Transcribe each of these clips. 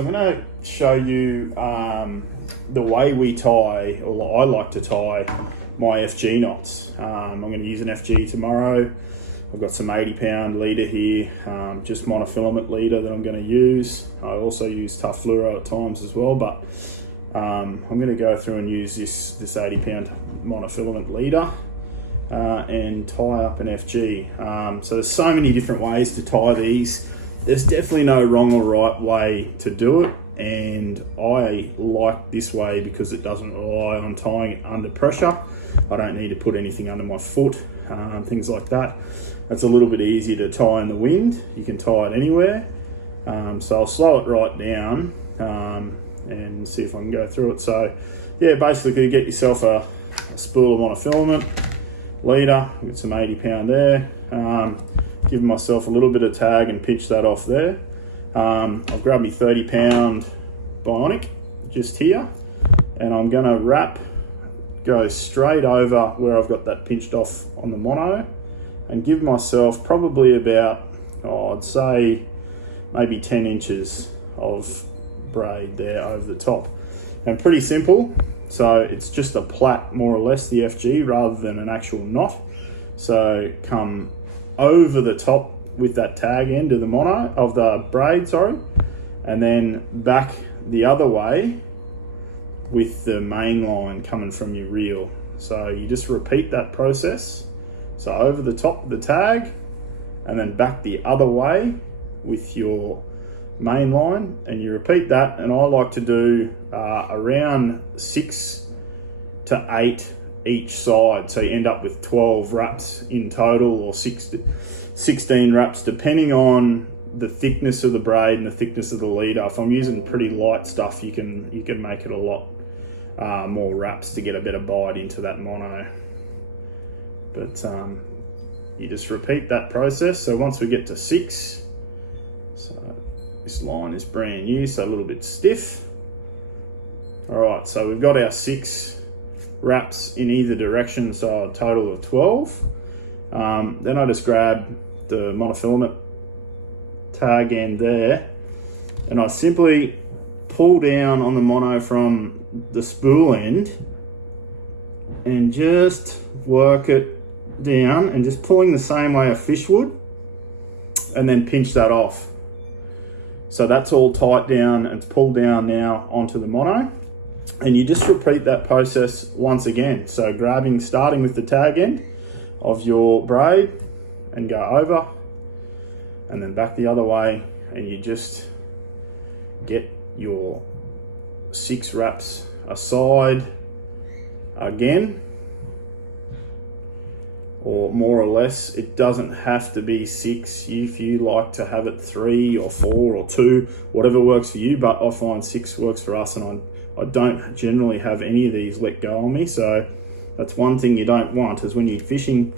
I'm going to show you the way we tie, or I like to tie my FG knots. I'm going to use an FG tomorrow. I've got some 80-pound leader here, just monofilament leader that I'm going to use. I also use tough fluoro at times as well, but I'm going to go through and use this 80-pound monofilament leader and tie up an FG. So there's so many different ways to tie these. There's definitely no wrong or right way to do it, and I like this way because it doesn't rely on tying it under pressure. I don't need to put anything under my foot, things like that. It's a little bit easier to tie in the wind. You can tie it anywhere. So I'll slow it right down and see if I can go through it. So yeah, basically get yourself a spool of monofilament leader. Get some 80-pound there. Give myself a little bit of tag and pitch that off there. I'll grab me 30-pound bionic just here, and I'm going to go straight over where I've got that pinched off on the mono, and give myself probably about, I'd say maybe 10 inches of braid there over the top. And pretty simple. So it's just a plait, more or less, the FG, rather than an actual knot. So come over the top with that tag end of the braid, and then back the other way with the main line coming from your reel. So you just repeat that process. So over the top of the tag, and then back the other way with your main line, and you repeat that. And I like to do around 6 to 8 each side, so you end up with 12 wraps in total, or 16 wraps, depending on the thickness of the braid and the thickness of the leader. If I'm using pretty light stuff, you can make it a lot more wraps to get a better bite into that mono. But you just repeat that process. So once we get to 6, so this line is brand new, so a little bit stiff. All right, so we've got our 6 wraps in either direction, so a total of 12. Then I just grab the monofilament tag end there, and I simply pull down on the mono from the spool end and just work it down, and just pulling the same way a fish would, and then pinch that off. So that's all tight down and pulled down now onto the mono. And you just repeat that process once again. So starting with the tag end of your braid, and go over, and then back the other way, and you just get your 6 wraps aside again, or more or less. It doesn't have to be 6 if you like to have it 3 or 4 or 2, whatever works for you, but I find 6 works for us, and I don't generally have any of these let go on me. So that's one thing you don't want, is when you're fishing,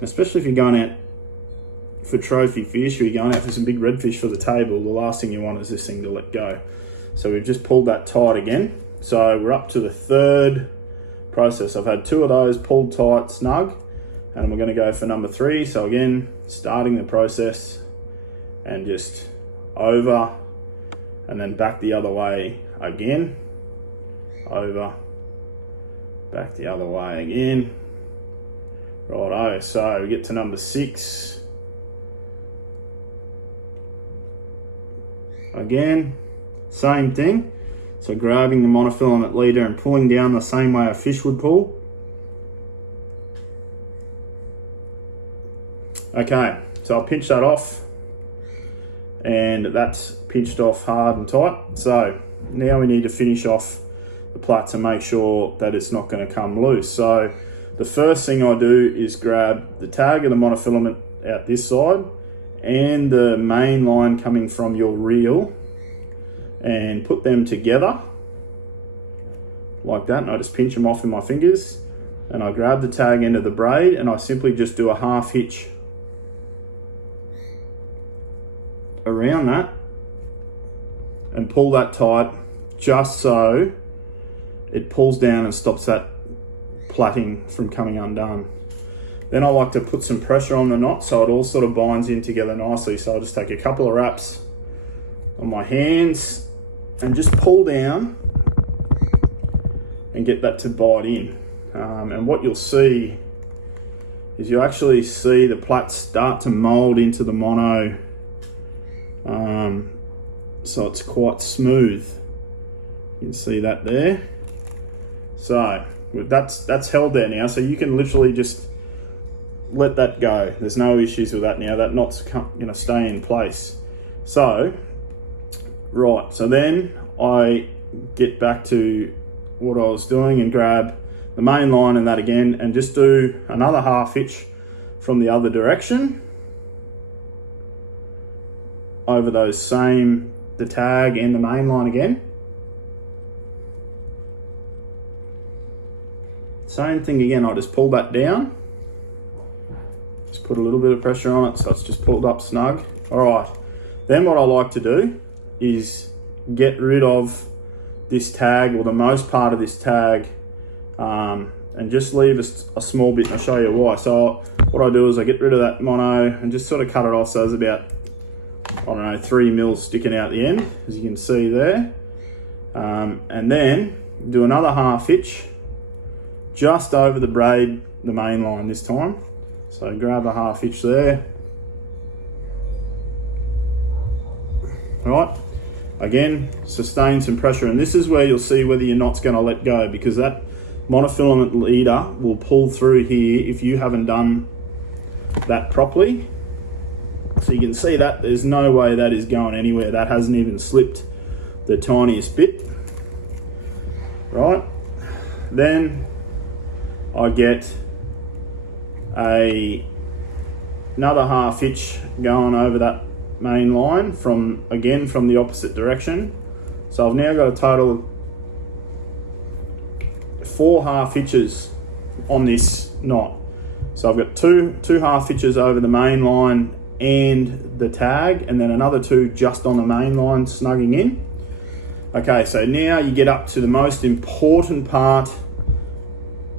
especially if you're going out for trophy fish, or you're going out for some big redfish for the table, the last thing you want is this thing to let go. So we've just pulled that tight again. So we're up to the 3rd process. I've had 2 of those pulled tight, snug, and we're going to go for number 3. So again, starting the process, and just over, and then back the other way again, over, back the other way again. Righto, so we get to number 6. Again, same thing. So grabbing the monofilament leader and pulling down the same way a fish would pull. Okay, so I'll pinch that off, and that's pinched off hard and tight. So now we need to finish off the plait to make sure that it's not going to come loose. So the first thing I do is grab the tag of the monofilament out this side, and the main line coming from your reel, and put them together like that, and I just pinch them off with my fingers, and I grab the tag end of the braid, and I simply just do a half hitch around that and pull that tight, just so it pulls down and stops that plaiting from coming undone. Then I like to put some pressure on the knot so it all sort of binds in together nicely. So I'll just take a couple of wraps on my hands and just pull down and get that to bite in. And what you'll see is you actually see the plaits start to mold into the mono, so it's quite smooth. You can see that there. So that's held there now, so you can literally just let that go. There's no issues with that now. That knot's gonna stay in place. So, right, so then I get back to what I was doing and grab the main line and that again, and just do another half hitch from the other direction over the tag and the main line again. Same thing again, I just pull that down. Just put a little bit of pressure on it so it's just pulled up snug. All right, then what I like to do is get rid of this tag, or the most part of this tag, and just leave a small bit, and I'll show you why. So what I do is I get rid of that mono and just sort of cut it off so there's about, I don't know, 3 mils sticking out the end, as you can see there. And then do another half hitch just over the braid, the main line this time. So grab a half hitch there. All right, again, sustain some pressure, and this is where you'll see whether your knot's going to let go, because that monofilament leader will pull through here if you haven't done that properly. So you can see that there's no way that is going anywhere. That hasn't even slipped the tiniest bit. Right, then I get another half hitch going over that main line from the opposite direction. So I've now got a total of 4 half hitches on this knot. So I've got two half hitches over the main line and the tag, and then another 2 just on the main line snugging in. Okay, so now you get up to the most important part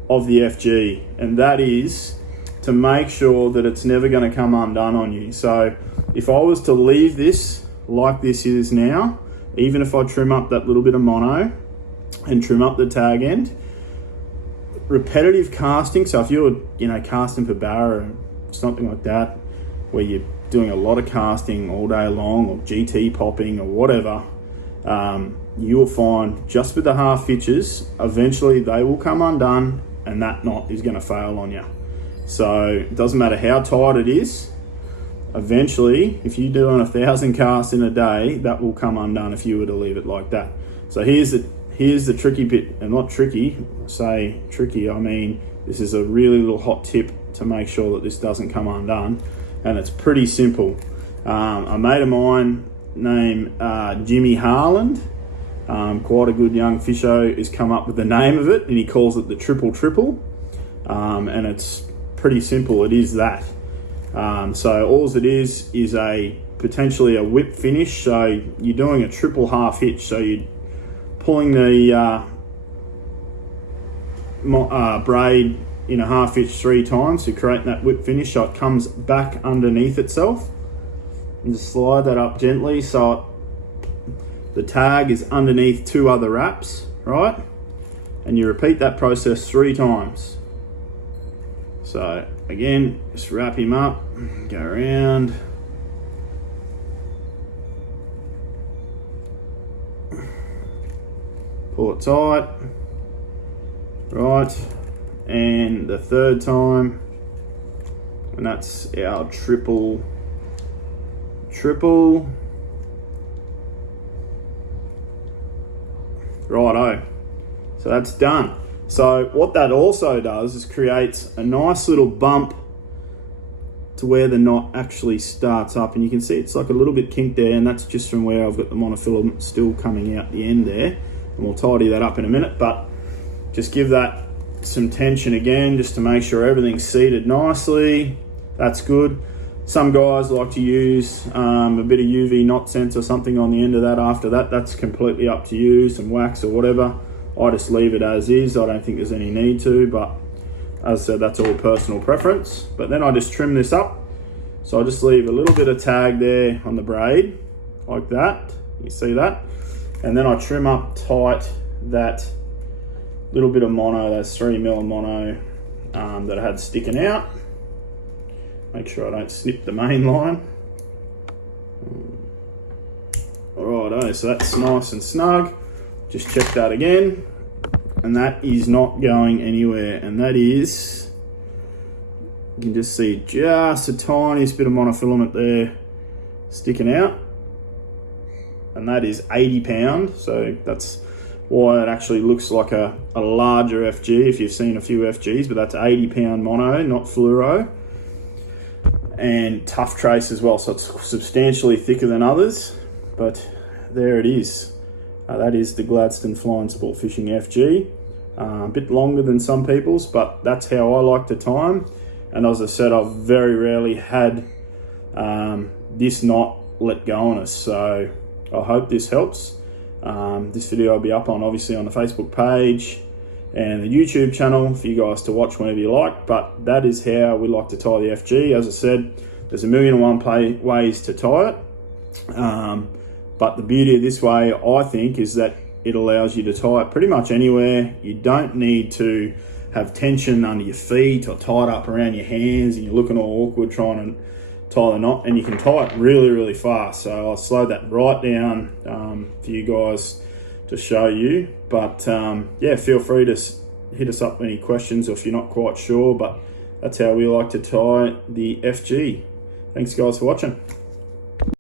of the FG, and that is to make sure that it's never going to come undone on you. So if I was to leave this like this is now, even if I trim up that little bit of mono and trim up the tag end, repetitive casting, so if you're casting for barra or something like that, where you're doing a lot of casting all day long, or GT popping or whatever, you will find just with the half hitches, eventually they will come undone and that knot is going to fail on you. So it doesn't matter how tight it is, eventually, if you're doing 1,000 casts in a day, that will come undone if you were to leave it like that. So here's the tricky bit, and not tricky, I say tricky, I mean this is a really little hot tip to make sure that this doesn't come undone, and it's pretty simple. A mate of mine named Jimmy Harland, quite a good young fisho, has come up with the name of it, and he calls it the triple, and it's pretty simple. It is that. So all it is potentially a whip finish. So you're doing a triple half hitch. So you're pulling the braid in a half hitch 3 times to create that whip finish, so it comes back underneath itself. And just slide that up gently so the tag is underneath 2 other wraps, right? And you repeat that process 3 times. So again, just wrap him up, go around. Pull it tight, right? And the 3rd time, and that's our triple. Righto, so that's done. So what that also does is creates a nice little bump to where the knot actually starts up, and you can see it's like a little bit kinked there, and that's just from where I've got the monofilament still coming out the end there, and we'll tidy that up in a minute. But just give that some tension again, just to make sure everything's seated nicely. That's good. Some guys like to use a bit of UV knot sense or something on the end of that after that. That's completely up to you, some wax or whatever. I just leave it as is. I don't think there's any need to, but as I said, that's all personal preference. But then I just trim this up. So I just leave a little bit of tag there on the braid, like that. You see that? And then I trim up tight that little bit of mono, that's 3mm of mono that I had sticking out. Make sure I don't snip the main line. Alrighto, so that's nice and snug. Just check that again. And that is not going anywhere. And that is, you can just see just the tiniest bit of monofilament there sticking out. And that is 80 pound. So that's why it actually looks like a larger FG if you've seen a few FGs, but that's 80 pound mono, not fluoro. And tough trace as well, so it's substantially thicker than others, but there it is. That is the Gladstone Flying Sportfishing FG. A bit longer than some people's, but that's how I like to tie them. And as I said, I've very rarely had this knot let go on us, so I hope this helps. This video will be up on, obviously, on the Facebook page and the YouTube channel for you guys to watch whenever you like, but that is how we like to tie the FG. As I said, there's 1,000,001 ways to tie it, but the beauty of this way, I think, is that it allows you to tie it pretty much anywhere. You don't need to have tension under your feet or tie it up around your hands and you're looking all awkward trying to tie the knot, and you can tie it really, really fast. So I'll slow that right down for you guys to show you. But yeah, feel free to hit us up with any questions if you're not quite sure, but that's how we like to tie the FG. Thanks guys for watching.